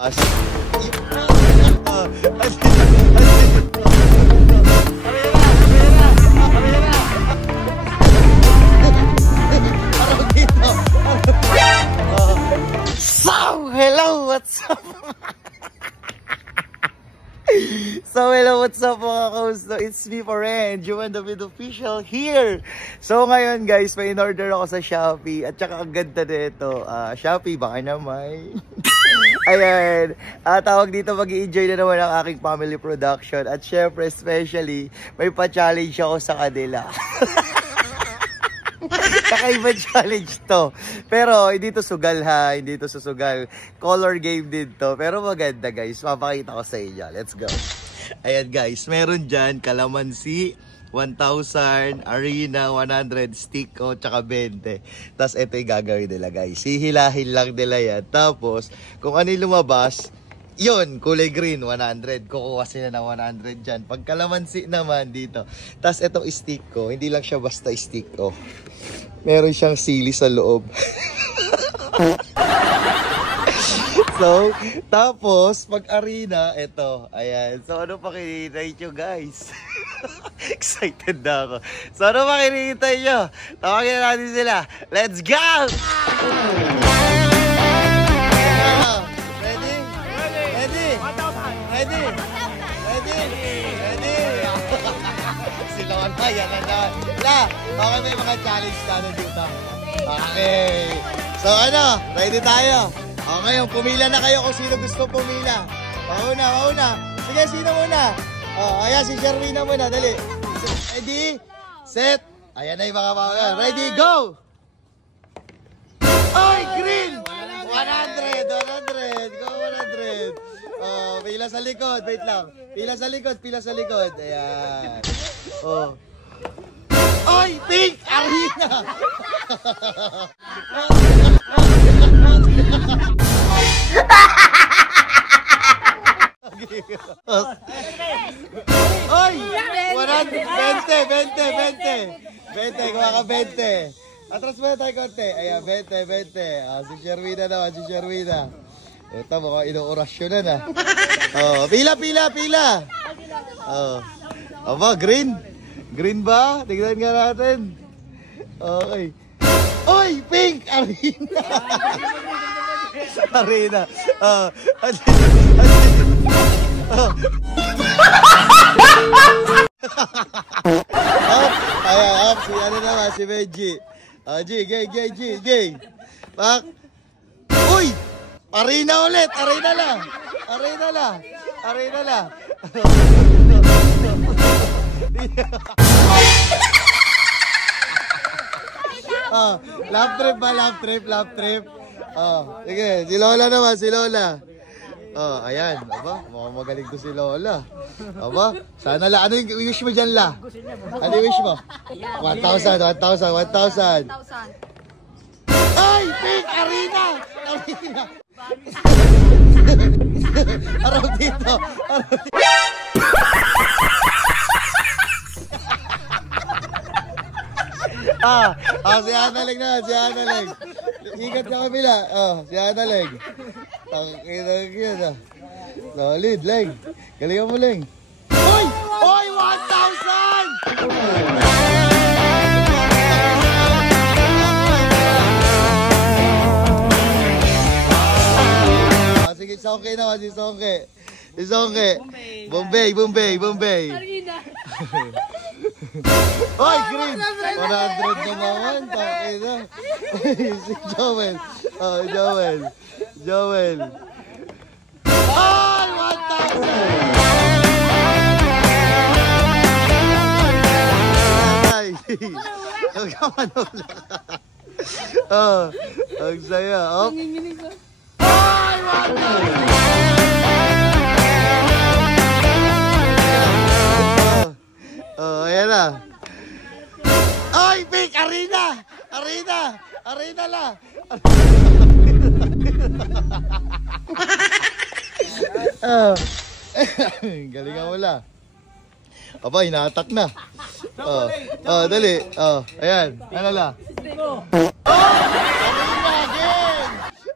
Hello, what's up? So hello, what's up mga kausto? It's me for Ren, Juan David Official here. So ngayon guys, may in-order ako sa Shopee. At saka ang ganda nito, Shopee baka naman. Ayan, tawag dito, mag-i-enjoy na naman ang aking family production. At syempre, especially, may pa-challenge ako sa kanila. Kakaiba challenge to. Pero hindi to sugal ha, hindi to susugal. Color game din to. Pero maganda guys, papakita ko sa inyo. Let's go. Ayan guys, meron dyan kalamansi 1,000, arena 100, stick o tsaka 20. Tapos ito yung gagawin nila guys. Hihilahin lang nila yan. Tapos kung ano yung lumabas, yun, kulay green, 100. Kukuha sila ng 100 dyan. Pag kalamansi naman dito. Tapos itong stick ko, hindi lang siya basta stick ko. Meron siyang sili sa loob. So, tapos, pag arena, ito. Ayan. So, ano pa kinihintay nyo, guys? Excited na ako. So, ano pa kinihintay nyo? Tawagin na natin sila. Let's go! Ready? Ready? Ready? Ready? Sila ka na, yan na. Okay, may mga challenge na dito. Okay. So, ano? Ready tayo? Okay, pumila na kayo kung sino gusto pumila. Mauna. Sige, sino muna? Ayan, si Sherwina muna. Dali. Ready? Set. Ayan na yung mga mga. Ready, go! Ay, green! 100! Go, 100. Pila sa likod. Wait lang. Pila sa likod. Ayan. Ay, pink! Arena! Ay! 20, kuha ka 20. Atras mo na tayo konti. Ayan, 20. Si Sherwina naman, si Sherwina. Ito, mukhang inuorasyon na na. Pila. Aba, green. Green ba? Tignan nga natin. Okay. Oy, pink! Arena. Ayan, si ano naman, si Benji. G. Pak. Uy! Arena ulit! Arena lang! Lap trip. Sige, si Lola naman, si Lola. Ayan, aba, mukhang magaling to si Lola. Aba, sana la, ano yung wish mo dyan la? Ano yung wish mo? 1,000. Ay, pink, arena! Araw dito. Si Analeg na, si Analeg. Sikat sa kabila. Si Analeg. Tangkinag yun. Solid, Leg. Galingan mo, Leg. Oy! 1,000! Sige, Songke naman, si Songke. Bombay. Oy, green! 100 naman, pakita. Si Joel. Ay, 1,000! Nagkamanula ka. Ang saya. Ay, 1,000! Ayan na. Ay, pink! Arena la. Galingan mo la. Aba, hinatak na. Dali. Ayan. Ano la? Arena again!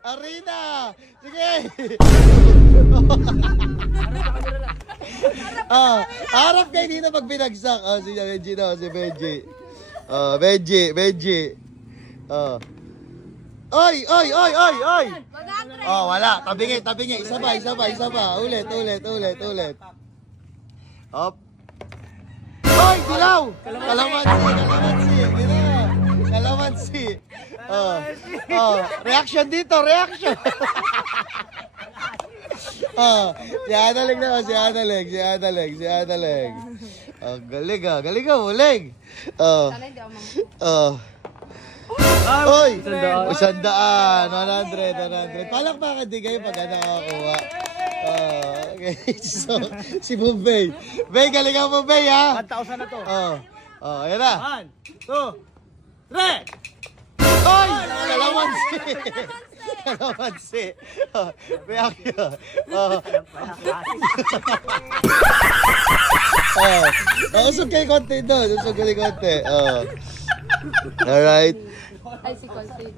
Arena! Sige, Okay. Harap kayo dito pag binagsak. Si Benji daw, si Benji. Benji. Oy! Wala. Tabingi. Isa pa. Ulit. Hop. Oy, dilaw! Kalamansi. Kalamansi. Reaction dito. Si Analeg naman, si Analeg. Galing. Oy! 100. 100. Palakpakan din kayo pag nakakuha. Okay. So, si Bombay. Bay, galing ang Bombay, ha? 1,000 na to. Ayan na. 1, 2, 3! Oy! Kalamansi. Reaction. Usog kayo konti doon. Alright. Ay, si Consi.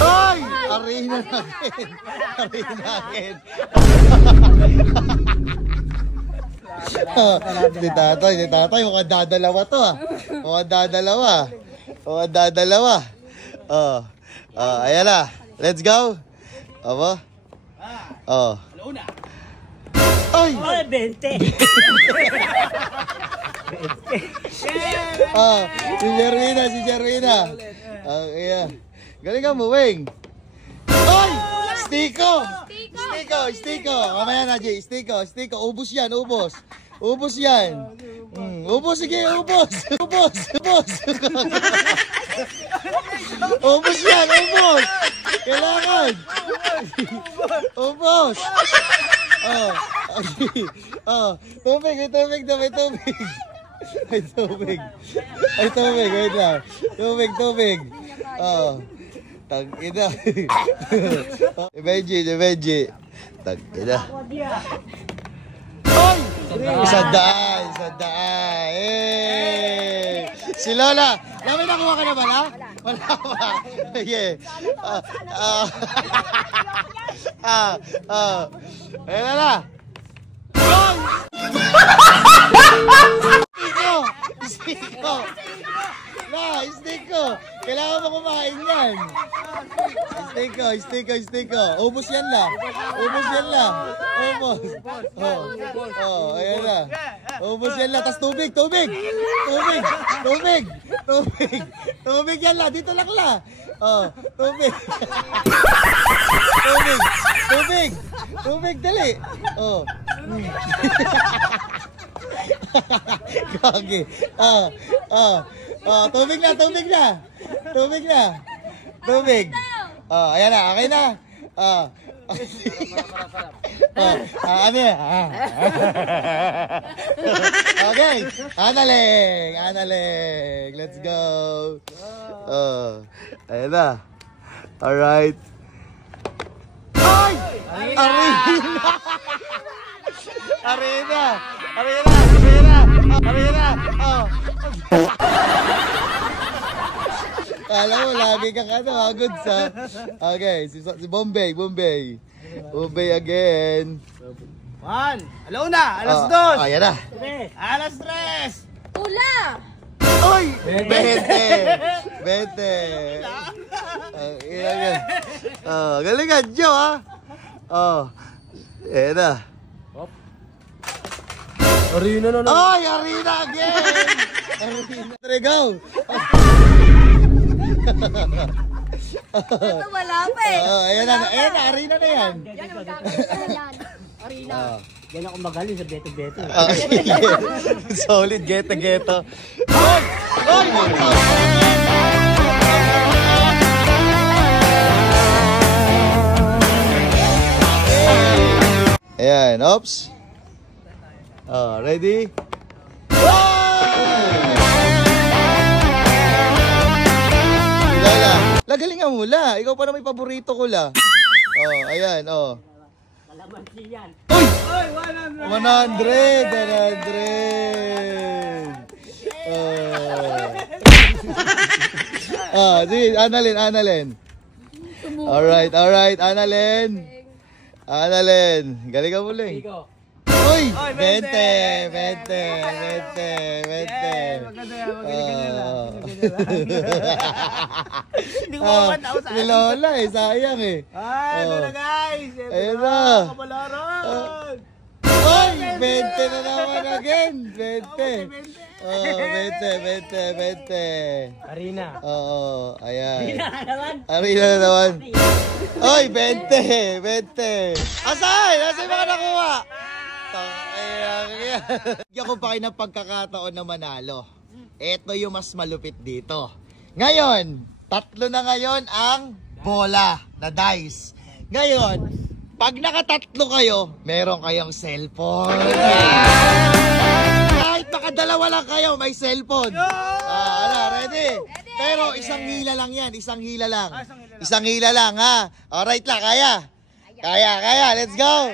Ay! Arena natin. Si tatay, mukhang dadalawa to, ah. Mukhang dadalawa. Ayan na. Let's go. Aba? Alauna. Ay! 20. Si Jerwina. Yeah. Galing ka mo, Weng. Ay! Stiko. Mamaya na, Jay. Stiko. Ubus yan. Ubus, sige, ubus. Ubus yan. Kailangan. Ubus. Tubig. Wait lang. Tubig. Tag-ina. Benji. Tag-ina. Ay! 100. Si Lola. May nakuha ka na ba, ha? Wala pa. Okay. Ayan na. Stiko. Kailangan mo kumain yan. Stiko. Ubus yan lang. Ayan na. Ubus yan lang. Tas tubig. Tubig yan lang. Dito lang la. Tubig, dali. Kagi. Tubig na. Ayan na, okay na. Ano yan? Okay. Analeg. Let's go. Ayan na. Alright. Ay! Arena. Kala mo, lagi ka good sa. Okay, si Bombay again. 1, alauna, alas 2. Ayan na. Alas 3. Ula! Oy! 20. Galing ka, Joe, ha? Ayan na. Arena na. Ay, Arena again! Arena. Go! Ito wala pa eh. Ayan na, Arena na yan. Yan ang magkakaroon yan. Arena. Yan ako magaling sa beto-beto. Solid, geto. Ay! Ayan, oops. Ready? Lagalingan mo la. Ikaw pa na may paborito ko la. Ayan, Kalamansi yan. Uy! 100. Sige, Annalyn. Alright, Annalyn. Annalyn, galing ka muli. Iko. Uy! 20! 20! 20! 20! Maganda yan, magaling ka nila. Hindi ko Ah, makapataw sa si Lola eh, sayang eh. Ay, Oh. ito na guys. Ito Ayun na. na. Kapalaran. Uy! 20 na naman again! 20! Oh, 20, 20, 20. Arena. Oo, ayan. naman. Arena na naman. Uy, 20, 20. Asan? Asan yung mga nakuha? Bigyan ko pa kayo ng pagkakataon na manalo. Ito yung mas malupit dito. Ngayon, 3 na ngayon ang bola na dice. Ngayon, pag nakatatlo kayo, meron kayong cellphone. Kahit makadalawa lang kayo, may cellphone. Ready? Pero isang hila lang yan, isang hila lang. Isang hila lang, ha? Alright lang, kaya? Kaya, let's go!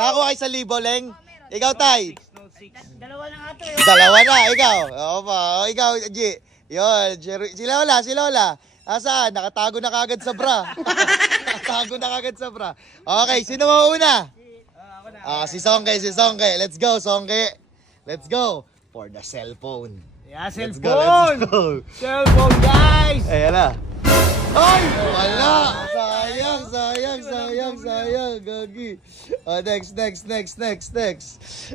Nakakuha kayo sa libo, Leng? Ikaw, Tay? Dalawa na nga to. Dalawa na, ikaw. Oo pa, ikaw, G. Yun, si Lola. Asaan? Nakatago na kagad sa bra. Nakatago na kagad sa bra. Okay, sino mauna? Si Songke. Let's go, Songke. Let's go. For the cellphone. Yeah, Let's cellphone. go. Cellphone guys. Ayan na. Ay! Wala! Sayang. Gagi. Next.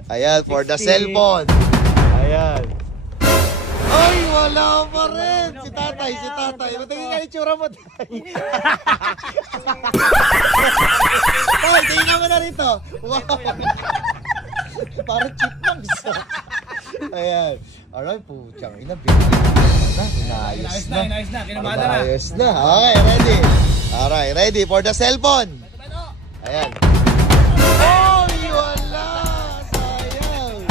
Ayan, for the 60. cellphone. Ayan. Ay, wala pa rin. Si tatay. Matingin nga yung tsura mo, tay. Tay, tingnan mo na rito. Wow. Parang chipmunks. Ayan. Alright, puchang ina. Inayos na. Kinamada na. Ayos na. Okay, ready. Alright, ready for the cellphone. Ayan. Oy, wala. Sayang.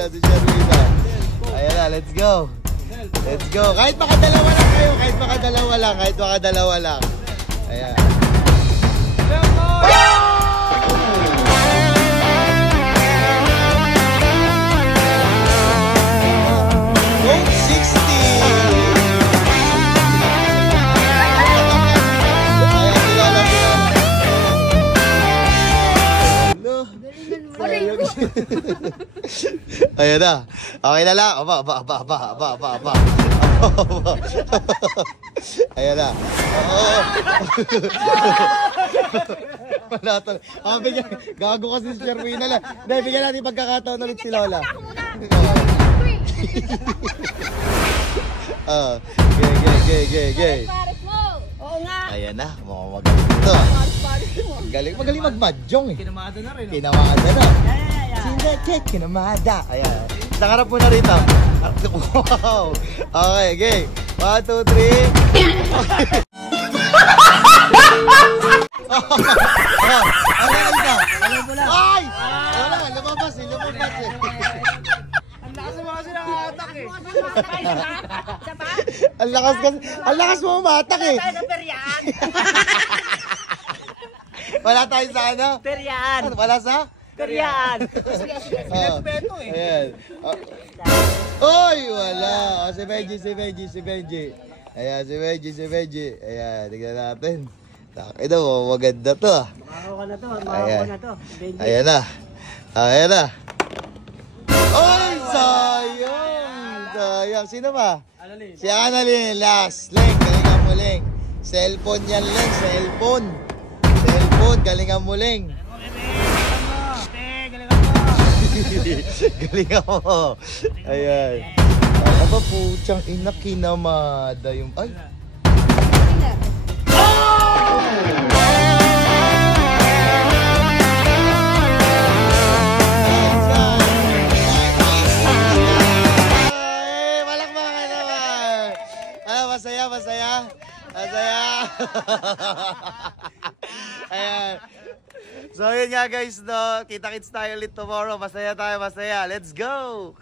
Si Sherwina. Ayan na, let's go. Kahit makadalawa lang kayo. Kahit makadalawa lang. Ayan. Ayan na. Okay na lang. Aba. Ayan na. Wala to. Gago kasi si Sherwina lang. Hindi, bigyan natin pagkakataon ulit si Lola. Gay. Oo nga. Ayan na. Magaling ito. Magaling mag-mahjong eh. Kinamada na rin. Kinamada na. Kinamada. Ayan. Isang harap muna rito. Wow. Okay, okay. 1, 2, 3. Alam mo na. Ay! Wala, lumabas eh. Ang lakas mo kasi nakatak eh. Ang lakas mo umatak eh. Tayo sa peryan. Wala tayo sa ano? Peryan. Wala sa? Peryan. Beto eh. Ayan. Oy, wala. Si Benji. Ayan, si Benji. Ayan, tignan natin. Ito, maganda to ah. Makakuha na to. Benji. Ayan na. Oy, sayang. Sino ba? Annalyn. Si Annalyn, last. Leng, galingan mo, Leng. Cellphone yan, Leng. Cellphone, galingan mo, Leng. Galingan mo. Ayan. Ano ba, putsang ina, kinamada yung... Ay! Malakbakan naman! Masaya. Ayan. So yun nga guys, no? Kita-kits tayo ulit tomorrow. Masaya tayo. Let's go!